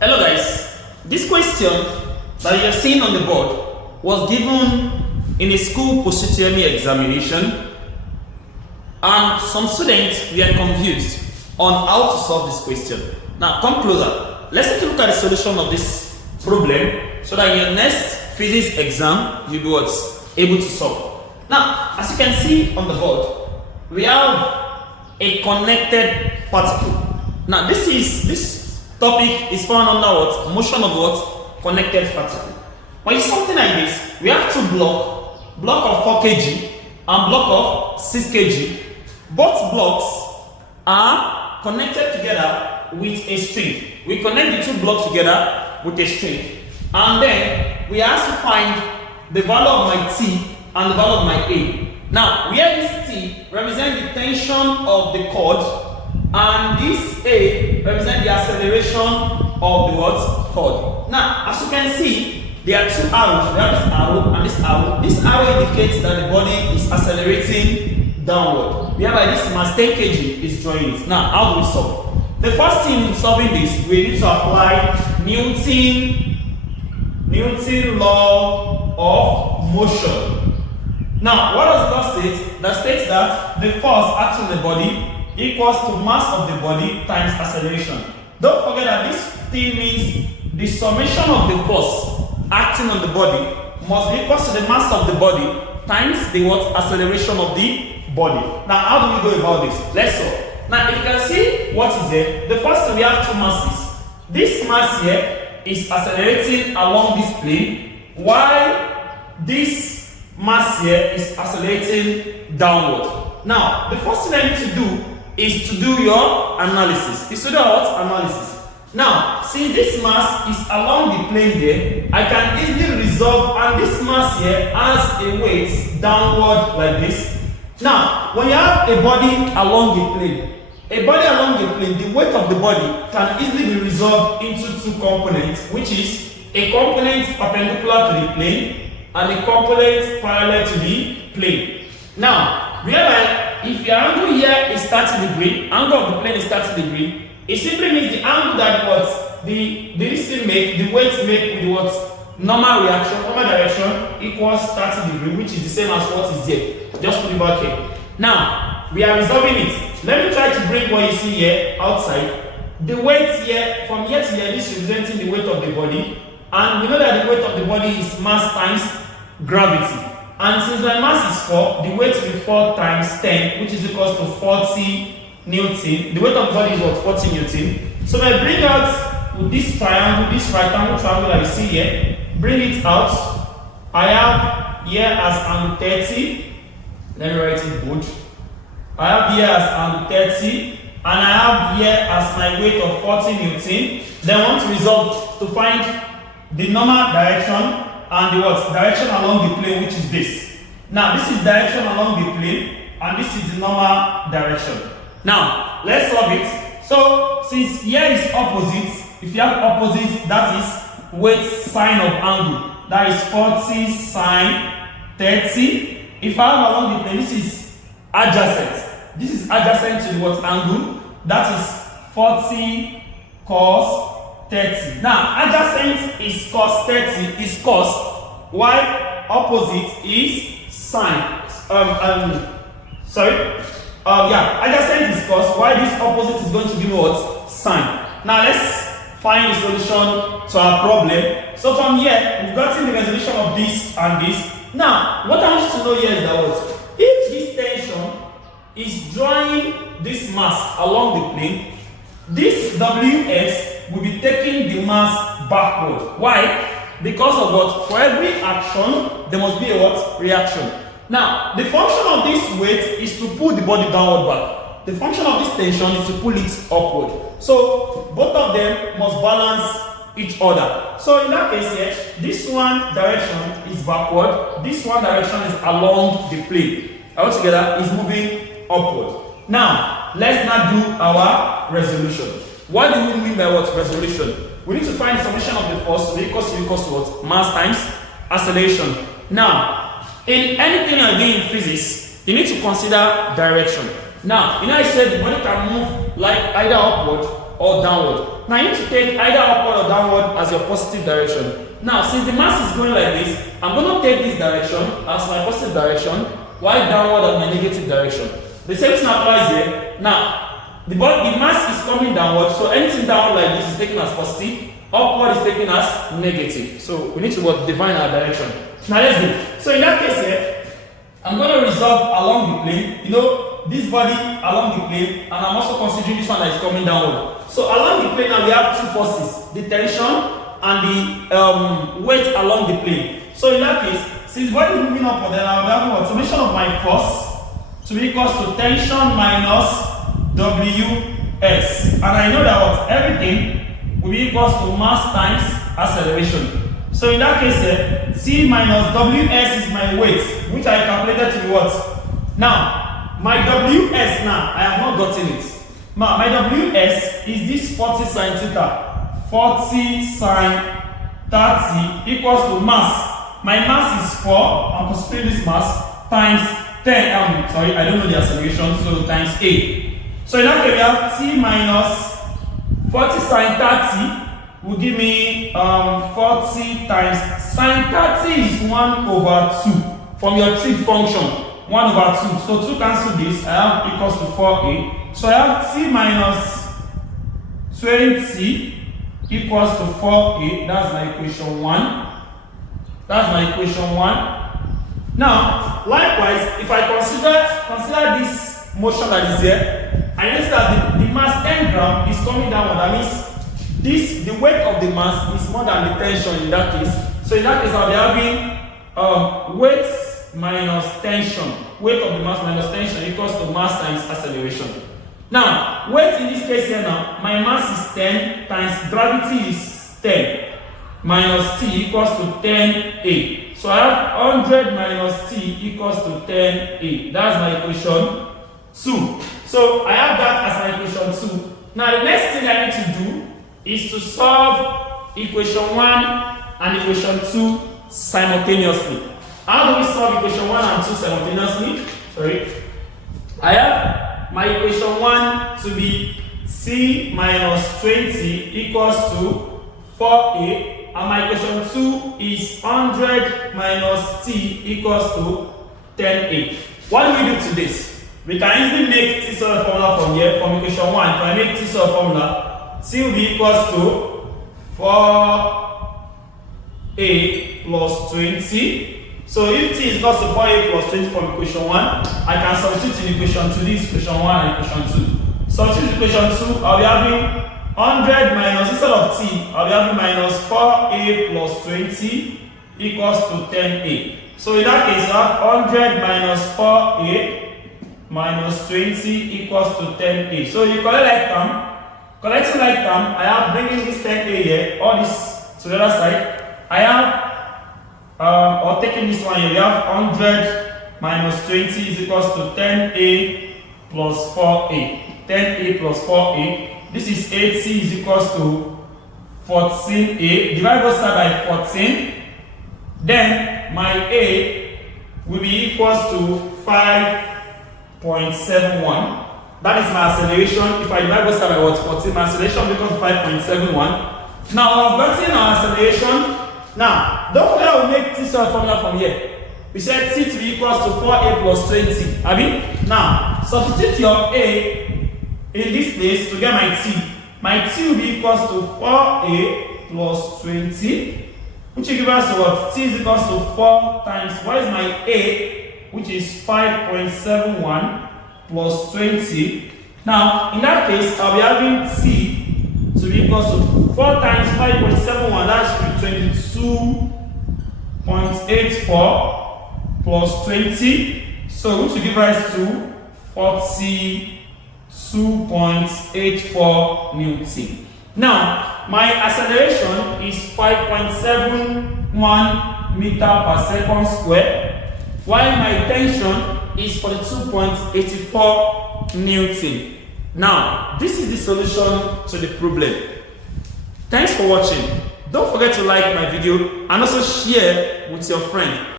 Hello guys, this question that you're seeing on the board was given in a school post-UTME examination, and some students were confused on how to solve this question. Now come closer, let's take a look at the solution of this problem so that in your next physics exam you'll be able to solve. Now as you can see on the board, we have a connected particle. Now this topic is found under what? Motion of what? Connected particle. When it's something like this, we have two block of 4 kg and block of 6 kg. Both blocks are connected together with a string. We connect the two blocks together with a string, and then we have to find the value of my T and the value of my A. Now, where this T represents the tension of the cord, and this A represents the acceleration of the cord. Now, as you can see, there are two arrows. We have this arrow and this arrow. This arrow indicates that the body is accelerating downward. Whereby this mass 10 kg is drawing it. Now, how do we solve? The first thing in solving this, we need to apply Newton's law of motion. Now, what does the law state? That states that the force acting on the body equals to mass of the body times acceleration. Don't forget that this thing means the summation of the force acting on the body must be equal to the mass of the body times the acceleration of the body. Now, how do we go about this? Let's solve. Now, if you can see what is there, the first thing, we have two masses. This mass here is accelerating along this plane, while this mass here is accelerating downward. Now, the first thing I need to do is to do your analysis. Is to do what? Analysis. Now, since this mass is along the plane there, I can easily resolve, and this mass here has a weight downward like this. Now, when you have a body along the plane, the weight of the body can easily be resolved into two components, which is a component perpendicular to the plane and a component parallel to the plane. Now, realize if your angle here is 30 degree, angle of the plane is 30 degree, it simply means the angle that the weight make with the normal direction equals 30 degree, which is the same as what is there. Just put it back here. Now, we are resolving it. Let me try to bring what you see here outside. The weight here, from here to here, this is representing the weight of the body. And we know that the weight of the body is mass times gravity. And since my mass is 4, the weight will be 4 times 10, which is equal to 40 Newton. The weight of the body is what? 40 Newton. So when I bring out this triangle, this rectangle triangle that you see here, bring it out. I have here as angle 30. Let me write it bold. I have here as angle 30, and I have here as my weight of 40 Newton. Then I want to resolve to find the normal direction and the direction along the plane, which is this. Now, this is direction along the plane, and this is the normal direction. Now, let's solve it. So, since here is opposite, if you have opposite, that is weight sine of angle. That is 40 sine 30. If I have along the plane, this is adjacent. This is adjacent to the angle. That is 40 cos 30. Now, adjacent is cos 30 is cos, while opposite is sine. Adjacent is cos, while this opposite is going to give me what? Sine. Now, let's find the solution to our problem. So, from here, we've gotten the resolution of this and this. Now, what I want you to know here is that what? If this tension is drawing this mass along the plane, this Ws will be taking the mass backward. Why? Because of what? For every action, there must be a what? Reaction. Now, the function of this weight is to pull the body downward back. The function of this tension is to pull it upward. So, both of them must balance each other. So, in that case here, this one direction is backward, this one direction is along the plane. Altogether is moving upward. Now, let's now do our resolution. What do we mean by what? Resolution. We need to find the summation of the force, so equals to what? Mass times acceleration. Now, in anything you're doing in physics, you need to consider direction. Now, I said the body can move like either upward or downward. Now you need to take either upward or downward as your positive direction. Now since the mass is going like this, I'm going to take this direction as my positive direction, while downward as my negative direction. The same thing applies here. Now the mass is coming downward, so anything downward like this is taken as positive, upward is taken as negative. So we need to define our direction. Now let's go. So in that case here, I'm going to resolve along the plane, this body along the plane, and I'm also considering this one that is coming downward. So along the plane now we have two forces, the tension and the weight along the plane. So in that case, since body is moving upward, then I'll be having what? Summation of my force to be equals to tension minus Ws. And I know that what? Everything will be equals to mass times acceleration. So in that case here, T minus Ws is my weight, which I calculated to be what? Now, my Ws now, I have not gotten it. My Ws is this 40 sine theta. 40 sine 30 equals to mass. My mass is 4, I'm considering this mass, times 10, sorry, I don't know the acceleration, so times A. So in that case, we have T minus 40 sine 30 will give me 40 times sine 30 is 1 over 2 from your trig function, 1 over 2. So to cancel this, I have equals to 4a. So I have T minus 20 equals to 4a. That's my equation 1. That's my equation 1. Now, likewise, if I consider this motion that is here, I notice that the mass 10 gram is coming downward. That means the weight of the mass is more than the tension in that case. So in that case, I'll be having weight minus tension. Weight of the mass minus tension equals to mass times acceleration. Now, weight in this case here now, my mass is 10 times gravity is 10 minus T equals to 10A. So I have 100 minus T equals to 10A. That's my equation 2. So I have that as my equation 2. Now the next thing I need to do is to solve equation 1 and equation 2 simultaneously. How do we solve equation 1 and 2 simultaneously? Sorry. I have my equation 1 to be T minus 20 equals to 4A, and my equation 2 is 100 minus T equals to 10A. What do we do to this? We can easily make T solid formula from here, from equation 1. If I make T solid formula, T will be equals to 4A plus 20. So if T is equals to 4A plus 20 from equation 1, I can substitute in equation 2, this equation 1 and equation 2. Substitute equation 2, I'll be having 100 minus, instead of T, I'll be having minus 4A plus 20 equals to 10A. So in that case, I have 100 minus 4A minus 20 equals to 10A. So you collect like term. Collecting like term, I have bringing this 10A here, all this to the other side. I have, or taking this one here, we have 100 minus 20 is equals to 10A plus 4A. 10A plus 4A. This is 8C is equals to 14A. Divide both sides by 14. Then my A will be equals to 5.71. That is my acceleration. If I divide both sides by what? 14, my acceleration becomes 5.71. Now I've gotten our acceleration. Now, don't forget I will make T solid formula from here. We said T to be equals to 4A plus 20. Abi? Now, substitute your A in this place to get my T. My T will be equals to 4A plus 20, which will give us what? T is equals to 4 times, what is my A, which is 5.71 plus 20. Now, in that case, I'll be having T to be equals to 4 times 5.71, that should be 22.84 plus 20, so which will give rise to 42.84 Newton. Now, my acceleration is 5.71 meter per second square, while my tension is 42.84 Newton. Now, this is the solution to the problem. Thanks for watching. Don't forget to like my video and also share with your friend.